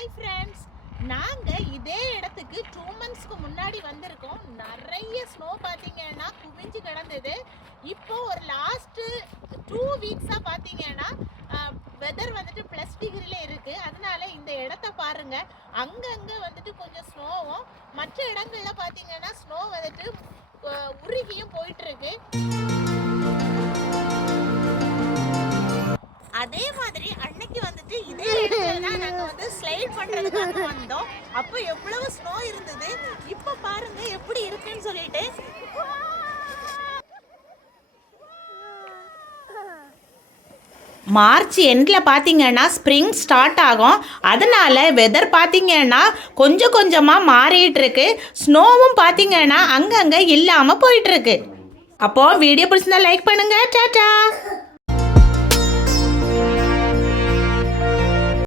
Hi friends, நாங்கள் இதே இடத்துக்கு 2 monthsக்கு முன்னாடி வந்திருக்கோம். நிறைய ஸ்னோ பார்த்தீங்கன்னா குவிஞ்சு கிடந்தது. இப்போ ஒரு லாஸ்ட்டு 2 weeksஆக பார்த்தீங்கன்னா வெதர் வந்துட்டு +டிகிரியில் இருக்குது. அதனால இந்த இடத்த பாருங்கள், அங்கங்கே வந்துட்டு கொஞ்சம் ஸ்னோவும், மற்ற இடங்கள்ல பார்த்தீங்கன்னா ஸ்னோ வந்துட்டு உருகியும் போயிட்டுருக்கு. அதே மாதிரி அன்னைக்கு வந்துட்டு இதே இடத்துல தான் நாங்கள் வந்து ஸ்லைட் பண்ணுறதுக்காக வந்தோம். அப்போ எவ்வளவு ஸ்னோ இருந்தது, இப்போ பாருங்க எப்படி இருக்குன்னு சொல்லிட்டு. மார்ச் எண்டில் பார்த்தீங்கன்னா ஸ்ப்ரிங் ஸ்டார்ட் ஆகும். அதனால வெதர் பார்த்தீங்கன்னா கொஞ்சம் கொஞ்சமாக மாறிட்டு இருக்கு. ஸ்னோவும் பார்த்தீங்கன்னா அங்கங்கே இல்லாமல் போயிட்டுருக்கு. அப்போது வீடியோ பிடிச்சிருந்தா லைக் பண்ணுங்கள். டாடா.